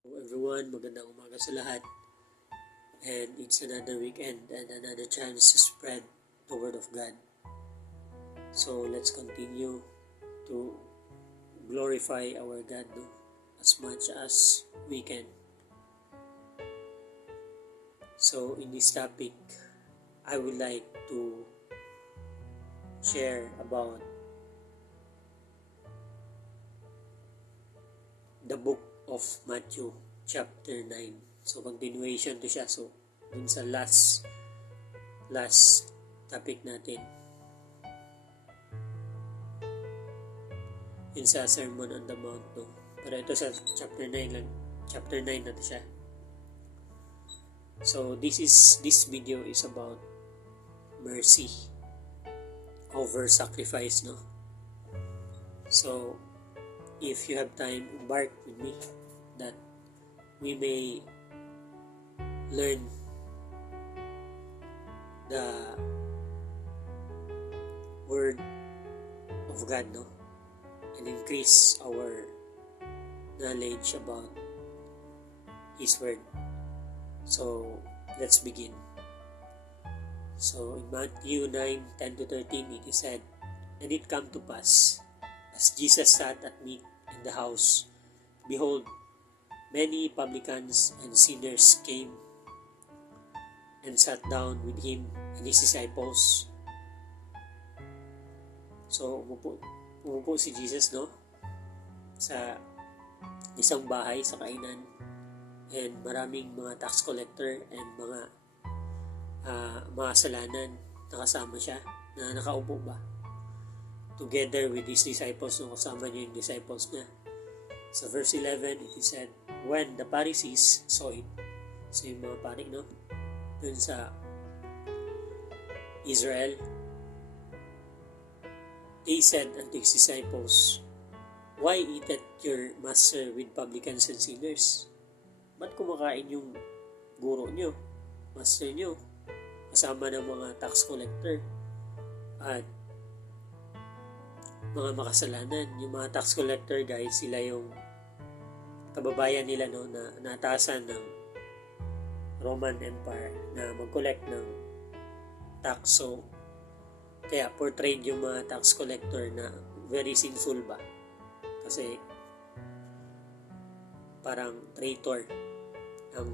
Hello everyone, magandang umaga sa lahat. And it's another weekend and another chance to spread the word of God. So let's continue to glorify our God as much as we can. So in this topic, I would like to share about the book of Matthew chapter 9. So continuation to siya. So dun sa last topic natin. Yun sa Sermon on the Mount Pero ito sa chapter 9 lang. Chapter 9 na to siya. So this video is about mercy over sacrifice, So if you have time, embark with me that we may learn the word of God, and increase our knowledge about His word. So let's begin. So in Matthew 9:10-13 it is said, "And it came to pass, as Jesus sat at meat in the house, behold, many publicans and sinners came and sat down with him and his disciples." So umupo si Jesus, sa isang bahay sa kainan, and maraming mga tax collector and mga kasalanan nakasama siya na nakaupo ba together with his disciples, kasama niya yung disciples niya. Sa verse 11 it is said, "When the Pharisees saw it," so yung mga pari, dun sa Israel, "they said unto his disciples, Why eateth your master with publicans and sinners?" Ba't kumakain yung guro nyo, master nyo, kasama ng mga tax collector at mga makasalanan? Yung mga tax collector, guys, sila yung kababayan nila, na natasan ng Roman Empire na mag-collect ng tax. So kaya portrayed yung mga tax collector na very sinful ba, kasi parang traitor ang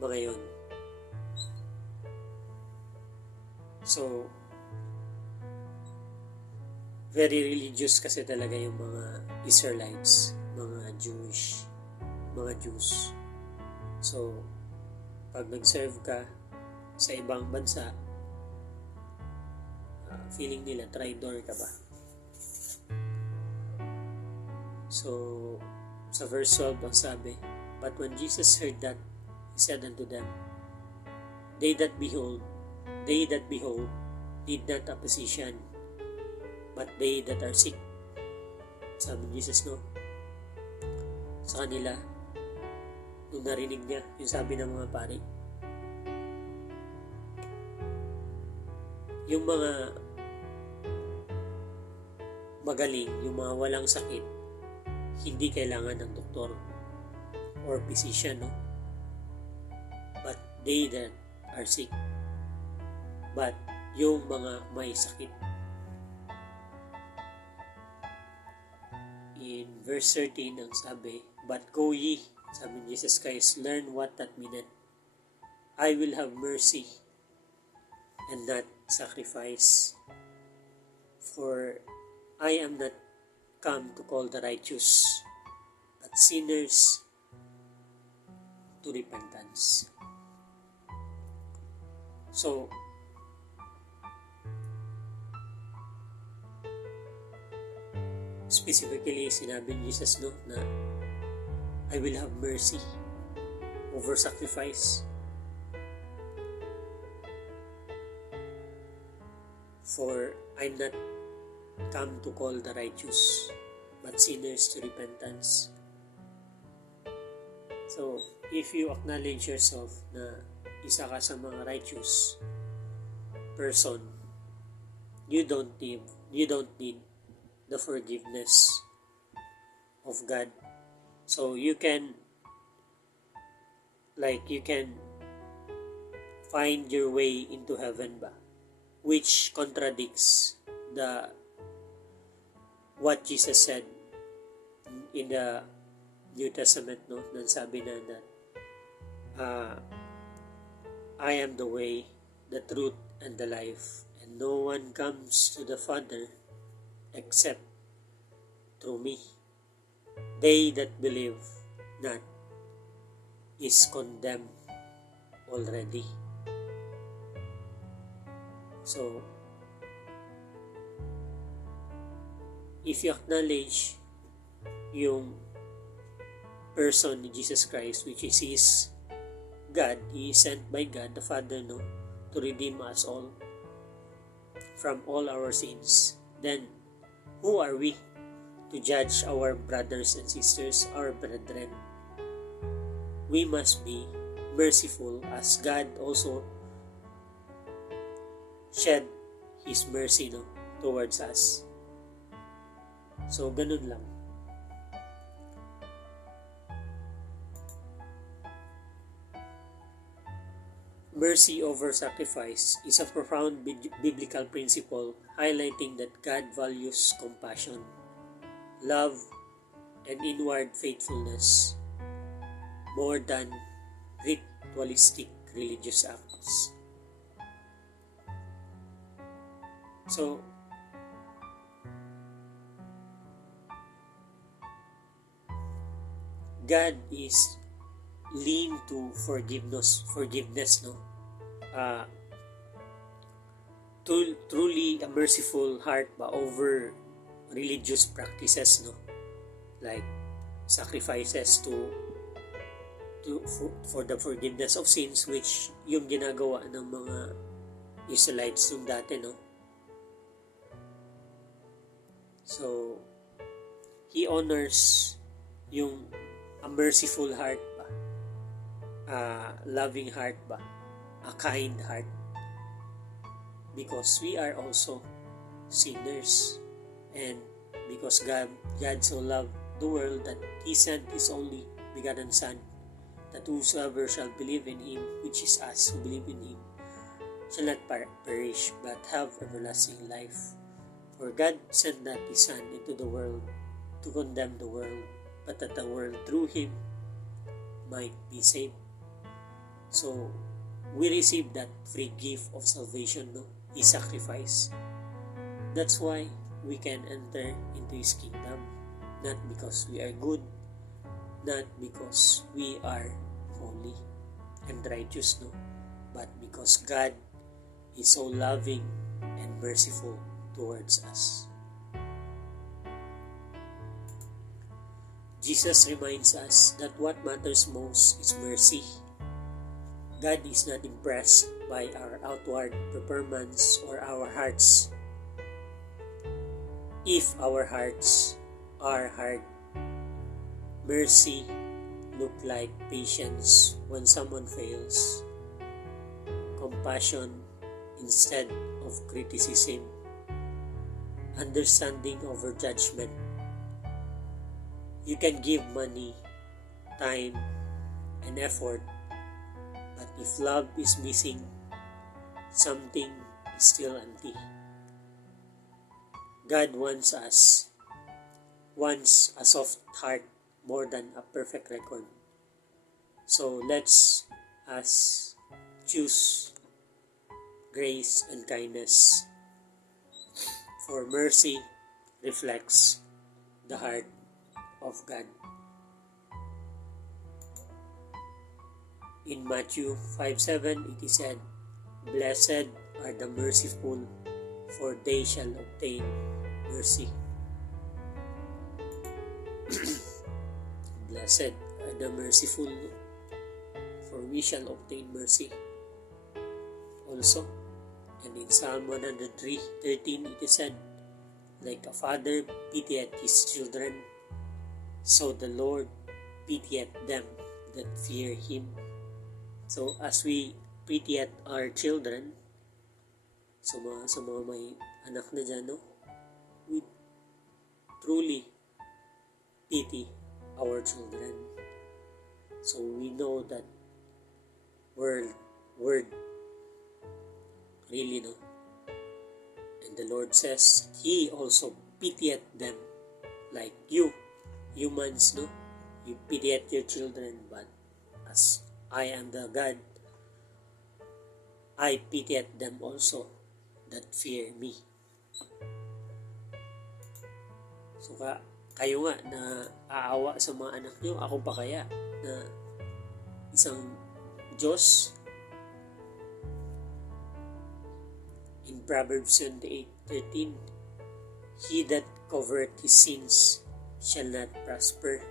mga yun. So very religious kasi talaga yung mga Israelites, mga Jews. So pag nag-serve ka sa ibang bansa, feeling nila traitor ka ba. So sa verse 12 ang sabi, "But when Jesus heard that, He said unto them, They that behold need not a physician, but they that are sick." Sabi ni Jesus, sa kanila, nung narinig niya yung sabi ng mga pari, yung mga magaling, yung mga walang sakit, hindi kailangan ng doktor or physician, but they that are sick. But yung mga may sakit. In verse 13 ang sabi, "But go ye," sabi ni Jesus Christ, "learn what that meaneth. I will have mercy and not sacrifice. For I am not come to call the righteous, but sinners to repentance." So specifically sinabi ni Jesus, na I will have mercy over sacrifice. For I'm not come to call the righteous, but sinners to repentance. So if you acknowledge yourself na isa ka sa mga righteous person, you don't need the forgiveness of God So you can find your way into heaven ba, which contradicts the what Jesus said in the New Testament, no? Nang sabi na uh, I am the way, the truth, and the life, and no one comes to the Father except through me. They that believe not is condemned already. So, if you acknowledge yung person ni Jesus Christ, which is His God, He is sent by God the Father, no, to redeem us all from all our sins, then who are we to judge our brothers and sisters, our brethren? We must be merciful as God also shed His mercy, no, towards us. So, ganun lang. Mercy over sacrifice is a profound biblical principle highlighting that God values compassion, love, and inward faithfulness more than ritualistic religious acts. So, God is lean to forgiveness, no? Truly a merciful heart ba over religious practices, no? Like sacrifices for the forgiveness of sins, which yung ginagawa ng mga Israelites nung dati, no? So, He honors yung a merciful heart ba, a loving heart ba, a kind heart, because we are also sinners, and because God so loved the world that He sent His only begotten Son, that whosoever shall believe in Him, which is us who believe in Him, shall not perish but have everlasting life. For God sent not His Son into the world to condemn the world, but that the world through Him might be saved. So, we receive that free gift of salvation, no? His sacrifice. That's why we can enter into His kingdom. Not because we are good, not because we are holy and righteous, no? But because God is so loving and merciful towards us. Jesus reminds us that what matters most is mercy. God is not impressed by our outward performance or our hearts. If our hearts are hard, mercy look like patience when someone fails, compassion instead of criticism, understanding over judgment. You can give money, time, and effort, but if love is missing, something is still empty. God wants a soft heart more than a perfect record. So let's us choose grace and kindness, for mercy reflects the heart of God. In Matthew 5:7, it is said, "Blessed are the merciful, for they shall obtain mercy." Blessed are the merciful, for we shall obtain mercy. Also, and in Psalm 103:13, it is said, "Like a father pitieth his children, so the Lord pitieth them that fear Him." So, as we pitieth our children, sa mga may anak na dyan, no? We truly pity our children. So we know that word really, no? And the Lord says, He also pitieth them like you, humans, no? You pitieth your children, but as I am the God, I pitieth them also that fear me. So kayo nga na aawa sa mga anak nyo, ako pa kaya na isang Diyos? In Proverbs 28:13, He that covereth his sins shall not prosper,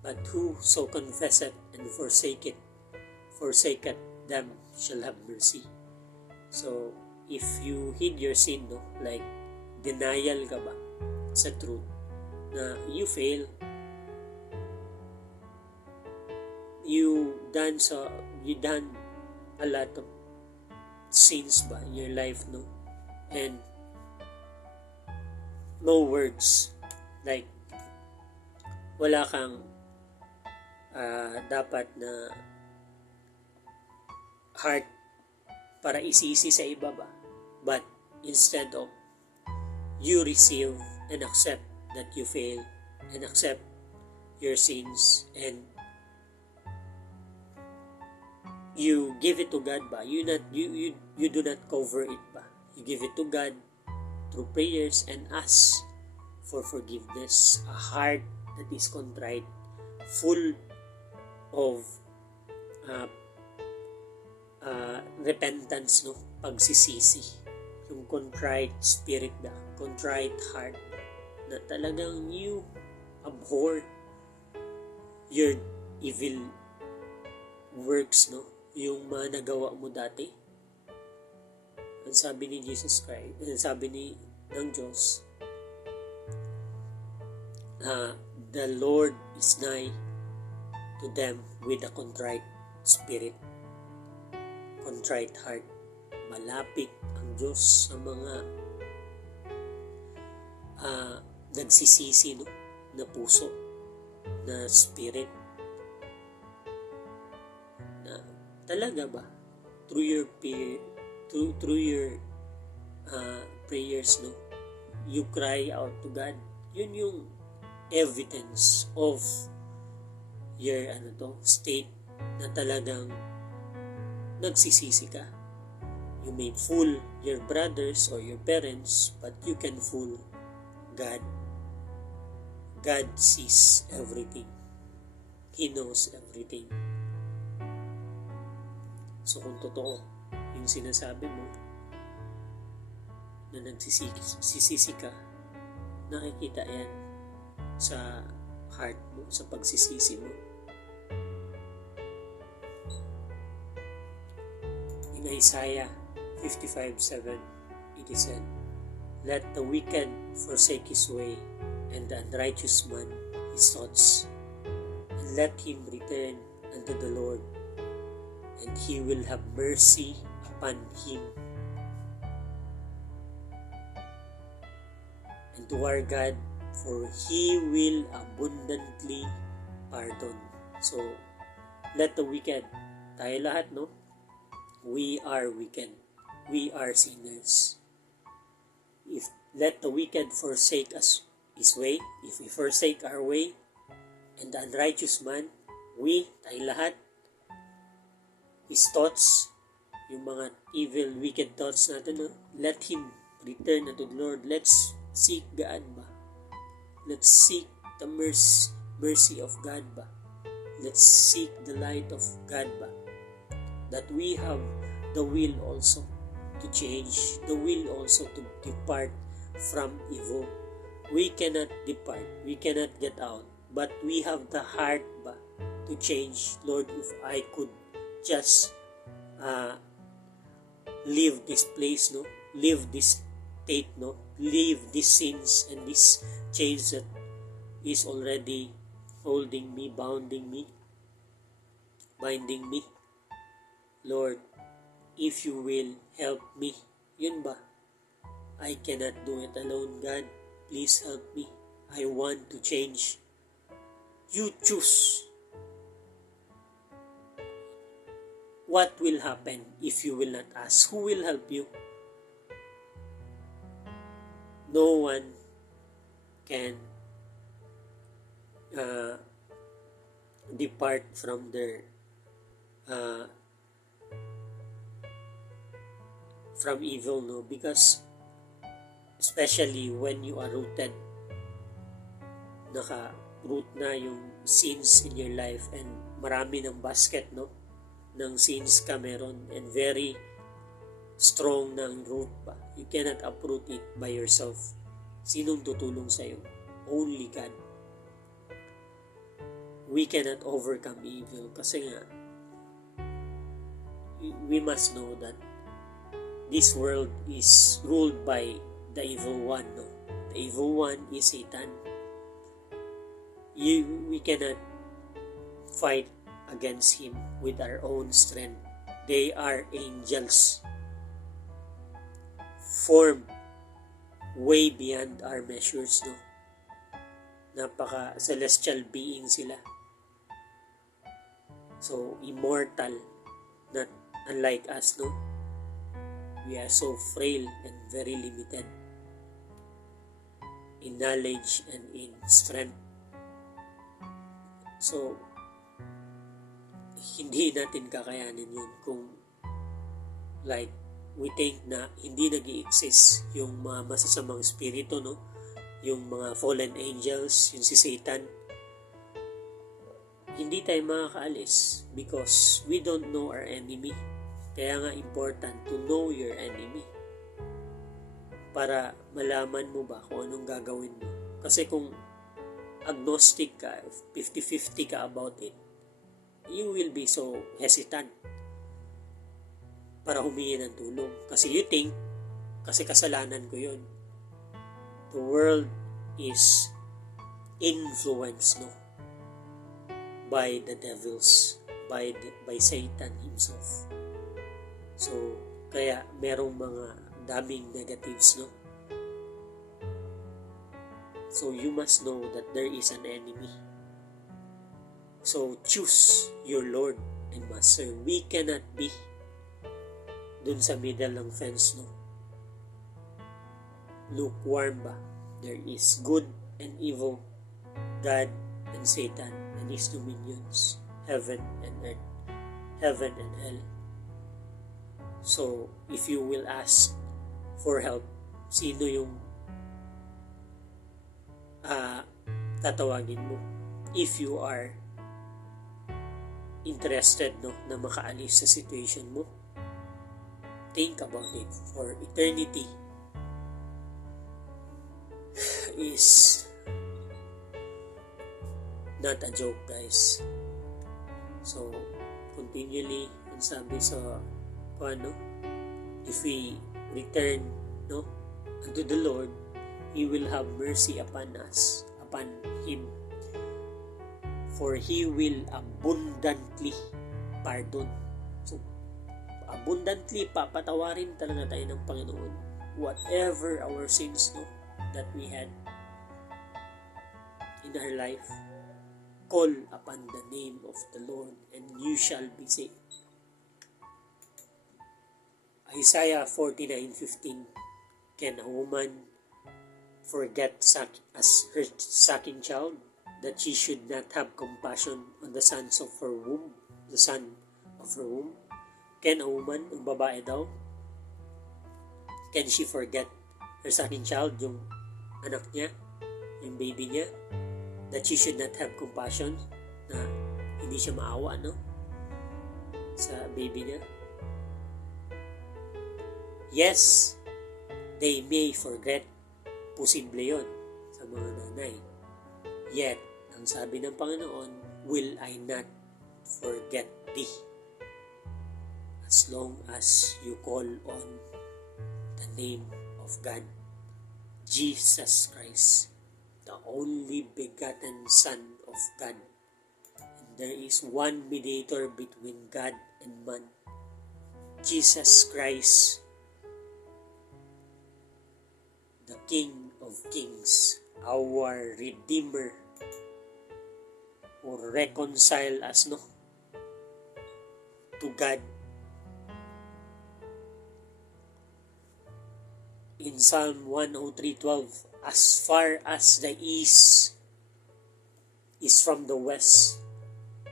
but whoso confesseth and forsaketh them shall have mercy. So, if you hid your sin, no, like denial ka ba sa truth na you fail, you done a lot of sins ba in your life, no? And no words, like wala kang dapat na heart para isisi sa iba ba, but instead of you receive and accept that you fail and accept your sins and you give it to God ba, you do not cover it ba, you give it to God through prayers and ask for forgiveness, a heart that is contrite, full of repentance, no, pagsisisi, yung contrite spirit ba, contrite heart, na talagang you abhor your evil works, no, yung mga nagawa mo dati. Ang sabi ni Jesus Christ, ang sabi ng Diyos, the Lord is nigh to them with a contrite spirit, contrite heart. Malapit ang Diyos sa mga nagsisisi, no, na puso, na spirit, na talaga ba through your prayers, no, you cry out to God. Yun yung evidence of your state na talagang nagsisisi ka. You may fool your brothers or your parents, but you can fool God. God sees everything. He knows everything. So kung totoo yung sinasabi mo na nagsisisi ka, nakikita yan sa heart mo, sa pagsisisi mo. In Isaiah 55:7, it is said, "Let the wicked forsake his way, and the unrighteous man his thoughts, and let him return unto the Lord, and He will have mercy upon him, and to our God, for He will abundantly pardon." So, let the wicked, tayo lahat, no? We are wicked. We are sinners. If let the wicked forsake us his way, if we forsake our way, and the unrighteous man, we, tayo lahat, his thoughts, yung mga evil, wicked thoughts natin, no? Let him return unto the Lord. Let's seek God ba? Let's seek the mercy of God ba? Let's seek the light of God ba? That we have the will also to change, the will also to depart from evil. We cannot depart, we cannot get out, but we have the heart ba to change. Lord, if I could just leave this place, no, leave this state, no, leave these sins and these chains that is already holding me, binding me. Lord, if you will help me, yun ba? I cannot do it alone, God. Please help me. I want to change. you choose what will happen if you will not ask. Who will help you? No one can depart from their from evil, no? Because especially when you are rooted, naka-root na yung sins in your life, and marami ng basket, no? Ng sins ka meron, and very strong ng root pa. You cannot uproot it by yourself. Sinong tutulong sa'yo? Only God. We cannot overcome evil kasi nga we must know that this world is ruled by the evil one, no? The evil one is Satan. We cannot fight against him with our own strength. They are angels formed way beyond our measures, no? Napaka celestial being sila. So immortal, not unlike us, no? We are so frail and very limited in knowledge and in strength. So hindi natin kakayanin yun kung like we think na hindi nag-i-exist yung mga masasamang spirito, no? Yung mga fallen angels, yung si Satan. Hindi tayo makakaalis because we don't know our enemy. Kaya nga important to know your enemy para malaman mo ba kung anong gagawin mo. Kasi kung agnostic ka, 50-50 ka about it, you will be so hesitant para humingi ng tulong. Kasi you think, kasi kasalanan ko yun. The world is influenced, no? By the devils, by Satan himself. So, kaya merong mga daming negatives, no? So, you must know that there is an enemy. So, choose your Lord and Master. We cannot be dun sa middle ng fence, no? Lukewarm ba? There is good and evil, God and Satan and his dominions, heaven and earth, heaven and hell. So, if you will ask for help, sino yung tatawagin mo? If you are interested, no, na makaalis sa situation mo, think about it. For eternity is not a joke, guys. So, continually, ang sabi sa if we return, no, unto the Lord, He will have mercy upon us, upon Him. For He will abundantly pardon. So, abundantly, papatawarin talaga tayo ng Panginoon. Whatever our sins, no, that we had in our life, call upon the name of the Lord and you shall be saved. Isaiah 49:15. Can a woman forget her sucking child, that she should not have compassion on the sons of her womb, the son of her womb? Can a woman, ang babae daw, can she forget her sucking child, yung anak niya, yung baby niya, that she should not have compassion, na hindi siya maawa, no, sa baby niya? Yes, they may forget. Posible yun sa mga nanay. Yet, ang sabi ng Panginoon, will I not forget thee? As long as you call on the name of God, Jesus Christ, the only begotten Son of God. And there is one mediator between God and man, Jesus Christ, the King of Kings, our Redeemer, or reconcile us, no, to God. In Psalm 103:12, as far as the east is from the west,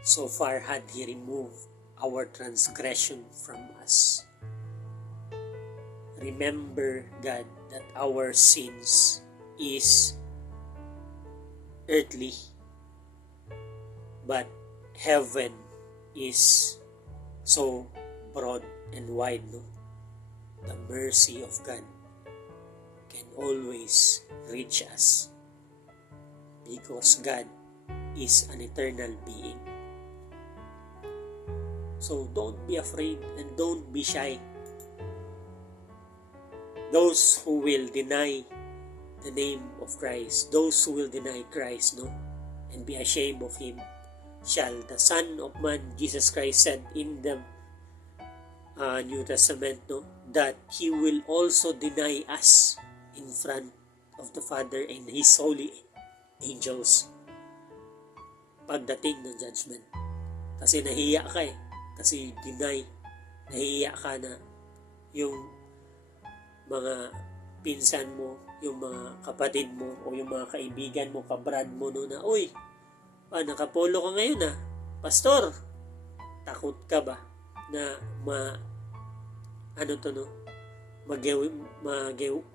so far had He removed our transgression from us. Remember, God, that our sins is earthly, but heaven is so broad and wide, no? The mercy of God can always reach us because God is an eternal being. So don't be afraid and don't be shy. Those who will deny the name of Christ, those who will deny Christ, no, and be ashamed of Him, shall the Son of Man, Jesus Christ, said in the New Testament, no, that He will also deny us in front of the Father and His holy angels pagdating ng judgment. Kasi nahiya ka kasi nahiya ka na yung mga pinsan mo, yung mga kapatid mo, o yung mga kaibigan mo, kabrad mo, no, na, uy, nakapolo ka ngayon pastor, takot ka ba na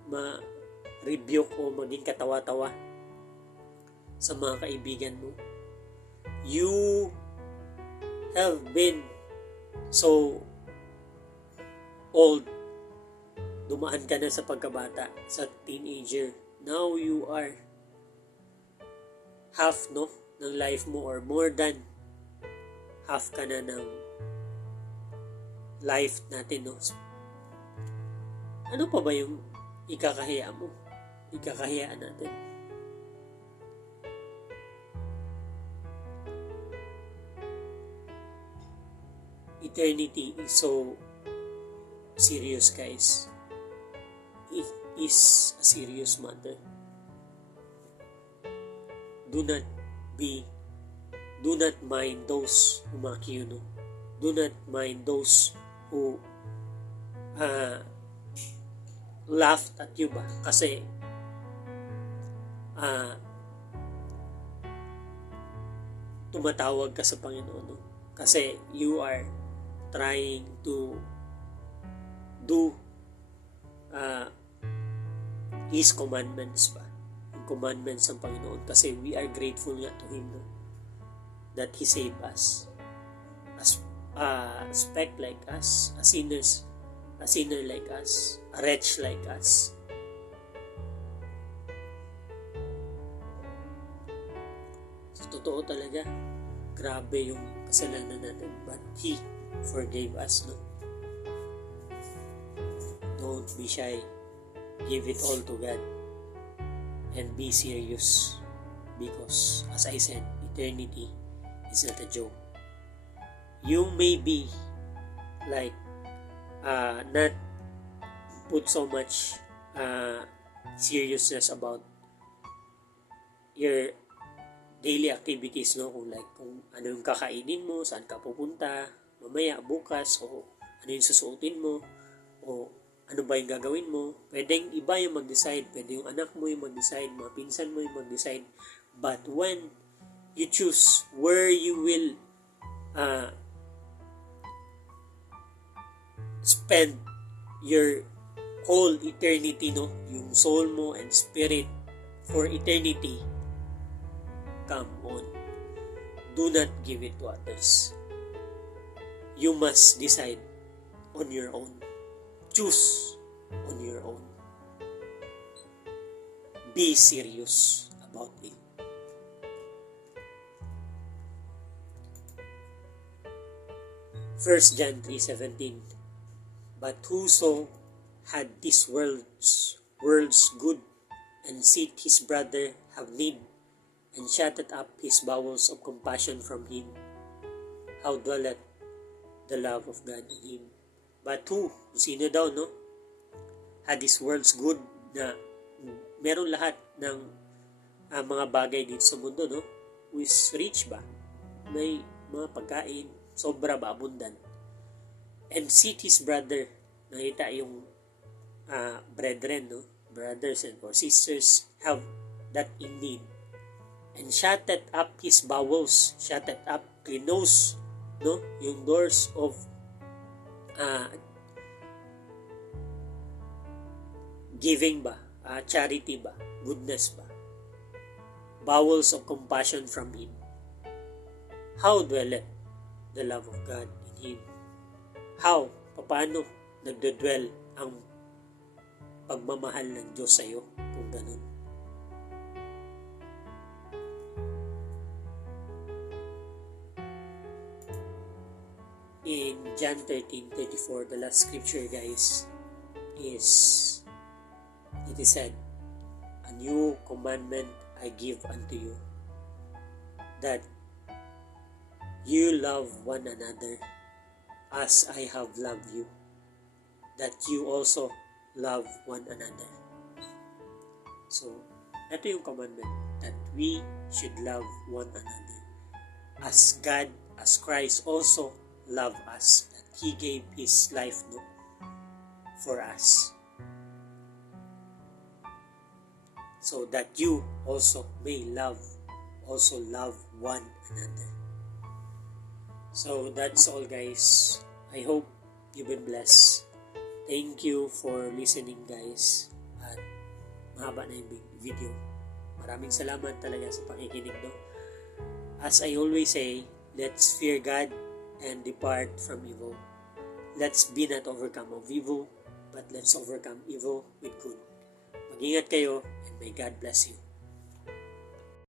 ma-rebuke o maging katawa-tawa sa mga kaibigan mo? You have been so old, dumaan ka na sa pagkabata, sa teenager. Now you are half, no, ng life mo, or more than half ka na ng life natin, no? Ano pa ba yung ikakahiya mo? Ikakahiyaan natin. Eternity is so serious, guys. It is a serious matter. Do not mind those who mock you, no? Do not mind those who laughed at you ba? Kasi tumatawag ka sa Panginoon, no? Kasi you are trying to do His commandments ba? Yung commandments ng Panginoon. Kasi we are grateful nga to Him, no? That He saved us. A speck like us, a sinner like us, a wretch like us. So, totoo talaga, grabe yung kasalanan natin, but He forgave us, no? Don't be shy. Give it all to God and be serious, because as I said, eternity is not a joke. You may be like not put so much seriousness about your daily activities, no? Kung ano yung kakainin mo, saan ka pupunta mamaya, bukas, o ano yung susuotin mo, o ano ba yung gagawin mo. Pwedeng iba yung mag-decide, pwede yung anak mo yung mag-decide, mga pinsan mo yung mag-decide. But when you choose where you will spend your whole eternity, no, yung soul mo and spirit for eternity, come on, do not give it to others. You must decide on your own. Choose on your own. Be serious about it. First John 3:17. But whoso had this world's good, and seeth his brother have need, and shutteth up his bowels of compassion from him, how dwelleth the love of God in him? But who? Sino daw, no? Had this world's good, na meron lahat ng mga bagay dito sa mundo, no? Who is rich ba? may mga pagkain, sobra ba, abundant. And seek his brother, nakita yung brethren, no? Brothers and or sisters have that in need. And shutted up his bowels, shutted up, close, no? Yung doors of giving ba, charity ba, goodness ba, bowels of compassion from him. How dwelleth the love of God in him? How? Paano nagdodwell ang pagmamahal ng Diyos sa iyo kung ganun? In John 13:34, the last scripture, guys, is it is said, "A new commandment I give unto you, that you love one another as I have loved you, that you also love one another." So, ito yung commandment, that we should love one another as God, as Christ also loved us, that He gave His life, no, for us, so that you also may love one another. So that's all, guys. I hope you've been blessed. Thank you for listening, guys. At mahaba na yung video. Maraming salamat talaga sa pakikinig, no? As I always say, let's fear God and depart from evil. Let's be not overcome of evil, but let's overcome evil with good. Mag-ingat kayo, and may God bless you.